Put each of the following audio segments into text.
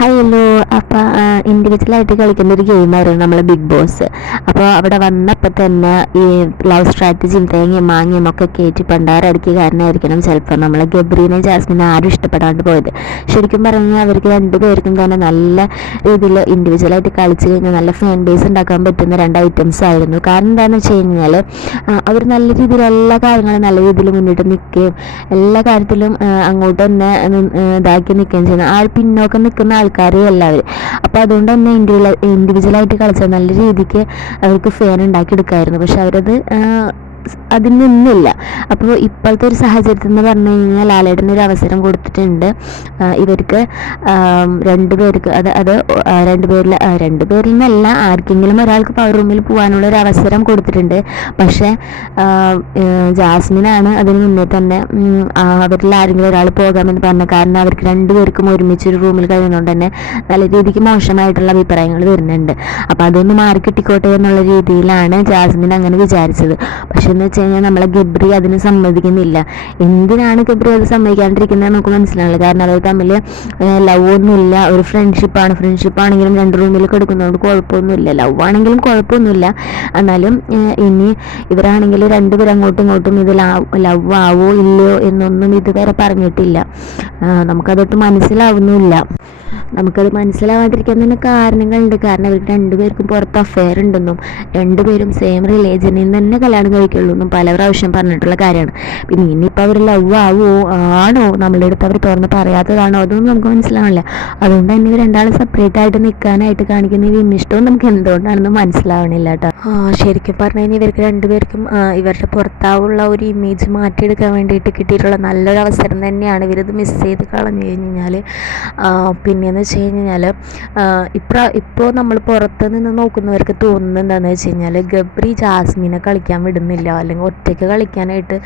Hi hello അപ്പോൾ ഇൻഡിവിജ്വലായിട്ട് കളിക്കുന്ന ഒരു ഗെയിമായിരുന്നു നമ്മൾ ബിഗ് ബോസ് അപ്പോൾ അവിടെ വന്നപ്പോൾ തന്നെ ഈ ലവ് സ്ട്രാറ്റജിയും തേങ്ങയും മാങ്ങയും ഒക്കെ കയറ്റി പണ്ടാരടിക്കുക കാരണമായിരിക്കണം ചിലപ്പോൾ നമ്മൾ ഗബ്രീനെ ജാസ്മിനെ ആരും ഇഷ്ടപ്പെടാണ്ട് പോയത്. ശരിക്കും പറഞ്ഞാൽ അവർക്ക് രണ്ടുപേർക്കും തന്നെ നല്ല രീതിയിൽ ഇൻഡിവിജ്വലായിട്ട് കളിച്ച് കഴിഞ്ഞാൽ നല്ല ഫാൻ ബേസ് ഉണ്ടാക്കാൻ പറ്റുന്ന രണ്ട് ഐറ്റംസ് ആയിരുന്നു. കാരണം എന്താണെന്ന് വെച്ച് കഴിഞ്ഞാൽ അവർ നല്ല രീതിയിൽ എല്ലാ കാര്യങ്ങളും നല്ല രീതിയിൽ മുന്നിട്ട് നിൽക്കുകയും എല്ലാ കാര്യത്തിലും അങ്ങോട്ട് തന്നെ ഇതാക്കി നിൽക്കുകയും ചെയ്യുന്ന. ആ പിന്നോക്കം നിൽക്കുന്ന ആൾക്കാരും എല്ലാവരും. അപ്പോൾ അതുകൊണ്ട് തന്നെ ഇൻഡിവിജ്വൽ ഇൻഡിവിജ്വലായിട്ട് കളിച്ചാൽ നല്ല രീതിക്ക് അവർക്ക് ഫാൻ ഉണ്ടാക്കിയെടുക്കായിരുന്നു പക്ഷെ അവരത് അതിൽ നിന്നില്ല. അപ്പോൾ ഇപ്പോഴത്തെ ഒരു സാഹചര്യത്തിൽ എന്ന് പറഞ്ഞു കഴിഞ്ഞാൽ ലാലേട്ടന് ഒരു അവസരം കൊടുത്തിട്ടുണ്ട്. ഇവർക്ക് രണ്ടുപേർക്ക് രണ്ട് പേർക്ക് അത് അത് രണ്ടുപേരിൽ രണ്ട് പേരിൽ ആ, രണ്ട് പേരിൽ നിന്നല്ല ആർക്കെങ്കിലും ഒരാൾക്ക് പവർ റൂമിൽ പോകാനുള്ള ഒരു അവസരം കൊടുത്തിട്ടുണ്ട്. പക്ഷേ ജാസ്മിനാണ് അതിന് മുന്നേ തന്നെ അവരിൽ ആരെങ്കിലും ഒരാൾ പോകാമെന്ന് പറഞ്ഞ കാരണം അവർക്ക് രണ്ടുപേർക്കും ഒരുമിച്ച് ഒരു റൂമിൽ കഴിയുന്നതുകൊണ്ട് തന്നെ നല്ല രീതിക്ക് മോശമായിട്ടുള്ള അഭിപ്രായങ്ങൾ വരുന്നുണ്ട്. അപ്പോൾ അതൊന്ന് മാറി കിട്ടിക്കോട്ടെ എന്നുള്ള രീതിയിലാണ് ജാസ്മിൻ അങ്ങനെ വിചാരിച്ചത്. പക്ഷെ എന്ന് വെച്ച് കഴിഞ്ഞാൽ നമ്മളെ ഗബ്രി അതിന് സമ്മതിക്കുന്നില്ല. എന്തിനാണ് ഗബ്രി അത് സമ്മതിക്കാണ്ടിരിക്കുന്നത് നമുക്ക് മനസ്സിലാവില്ല. കാരണം അവർ തമ്മിൽ ലവ് ഒന്നുമില്ല. ഒരു ഫ്രണ്ട്ഷിപ്പാണ് ഫ്രണ്ട്ഷിപ്പ് ആണെങ്കിലും രണ്ട് റൂമിൽ കൊടുക്കുന്നതുകൊണ്ട് കുഴപ്പമൊന്നുമില്ല. ലവ് ആണെങ്കിലും കുഴപ്പമൊന്നുമില്ല. എന്നാലും ഇനി ഇവരാണെങ്കിൽ രണ്ടുപേരും അങ്ങോട്ടും ഇങ്ങോട്ടും ഇത് ലവ് ആവോ ഇല്ലയോ എന്നൊന്നും ഇതുവരെ പറഞ്ഞിട്ടില്ല. നമുക്കതൊട്ട് മനസ്സിലാവുന്നുമില്ല. നമുക്കത് മനസ്സിലാവാതിരിക്കാൻ തന്നെ കാരണങ്ങളുണ്ട്. കാരണം അവർക്ക് രണ്ടുപേർക്കും പുറത്ത് അഫെയർ ഉണ്ടെന്നും രണ്ടുപേരും സെയിം റിലേജനിൽ തന്നെ കല്യാണം കഴിക്കുള്ളൂ എന്നും പല പ്രാവശ്യം പറഞ്ഞിട്ടുള്ള കാര്യമാണ്. പിന്നെ ഇനിയിപ്പോൾ അവർ ലവ് ആവുമോ ആണോ നമ്മളുടെ അടുത്ത് അവർ തുറന്ന് പറയാത്തതാണോ അതൊന്നും നമുക്ക് മനസ്സിലാവില്ല അതുകൊണ്ട് തന്നെ ഇവർ രണ്ടാളും സെപ്പറേറ്റ് ആയിട്ട് നിൽക്കാനായിട്ട് കാണിക്കുന്ന ഈ വിമിഷ്ടവും നമുക്ക് എന്തുകൊണ്ടാണെന്ന് മനസ്സിലാവണില്ല കേട്ടോ ആ, ശരിക്കും പറഞ്ഞു കഴിഞ്ഞാൽ ഇവർക്ക് രണ്ടുപേർക്കും ഇവരുടെ പുറത്താവുള്ള ഒരു ഇമേജ് മാറ്റിയെടുക്കാൻ വേണ്ടിയിട്ട് കിട്ടിയിട്ടുള്ള നല്ലൊരു അവസരം തന്നെയാണ് ഇവരിത് മിസ് ചെയ്ത് കളഞ്ഞു കഴിഞ്ഞു കഴിഞ്ഞാൽ പിന്നെയെന്ന് വെച്ച് കഴിഞ്ഞാൽ ഇപ്രാ ഇപ്പോൾ നമ്മൾ പുറത്ത് നിന്ന് നോക്കുന്നവർക്ക് തോന്നുന്നത് എന്താണെന്ന് വെച്ച് കഴിഞ്ഞാൽ ഗബ്രി ജാസ്മിനെ കളിക്കാൻ വിടുന്നില്ല. അല്ലെങ്കിൽ ഒറ്റയ്ക്ക് കളിക്കാനായിട്ട്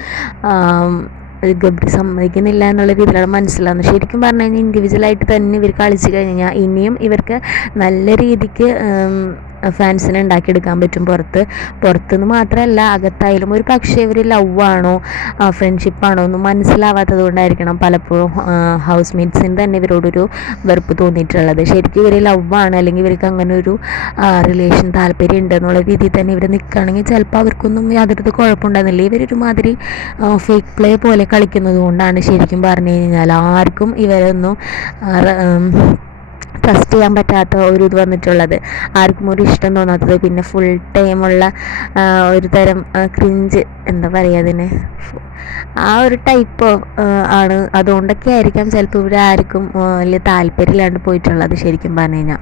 ഗബ്രി സമ്മതിക്കുന്നില്ല എന്നുള്ള രീതിയിലാണ് മനസ്സിലാവുന്നത്. ശരിക്കും പറഞ്ഞു കഴിഞ്ഞാൽ ഇൻഡിവിജ്വലായിട്ട് തന്നെ ഇവർ കളിച്ച് കഴിഞ്ഞാൽ ഇനിയും ഇവർക്ക് നല്ല രീതിക്ക് ഫാൻസിനെ ഉണ്ടാക്കിയെടുക്കാൻ പറ്റും പുറത്ത്. പുറത്തുനിന്ന് മാത്രമല്ല അകത്തായാലും ഒരു പക്ഷേ ഇവർ ലവ് ആണോ ഫ്രണ്ട്ഷിപ്പാണോ ഒന്നും മനസ്സിലാവാത്തത് കൊണ്ടായിരിക്കണം പലപ്പോഴും ഹൗസ് മേറ്റ്സിന് തന്നെ ഇവരോടൊരു വെറുപ്പ് തോന്നിയിട്ടുള്ളത്. ശരിക്കും ഇവർ ലവ് അല്ലെങ്കിൽ ഇവർക്ക് അങ്ങനെ ഒരു റിലേഷൻ താല്പര്യം ഉണ്ട് എന്നുള്ള രീതിയിൽ തന്നെ ഇവർ നിൽക്കുകയാണെങ്കിൽ ചിലപ്പോൾ അവർക്കൊന്നും യാതൊരു കുഴപ്പമുണ്ടാകുന്നില്ല ഇവരൊരു മാതിരി ഫേക്ക് പ്ലേ പോലെ കളിക്കുന്നത് കൊണ്ടാണ് ശരിക്കും പറഞ്ഞു കഴിഞ്ഞാൽ ആർക്കും ഇവരൊന്നും ട്രസ്റ്റ് ചെയ്യാൻ പറ്റാത്ത ഒരു ഇത് വന്നിട്ടുള്ളത്. ആർക്കും ഒരു ഇഷ്ടം തോന്നാത്തത്. പിന്നെ ഫുൾ ടൈമുള്ള ഒരു തരം ക്രിഞ്ച് എന്താ പറയുക അതിന്? ആ ഒരു ടൈപ്പ് ആണ്. അതുകൊണ്ടൊക്കെ ആയിരിക്കാം ചിലപ്പോൾ ഇവിടെ ആർക്കും വലിയ താല്പര്യമില്ലാണ്ട് പോയിട്ടുള്ളത് ശരിക്കും പറഞ്ഞു കഴിഞ്ഞാൽ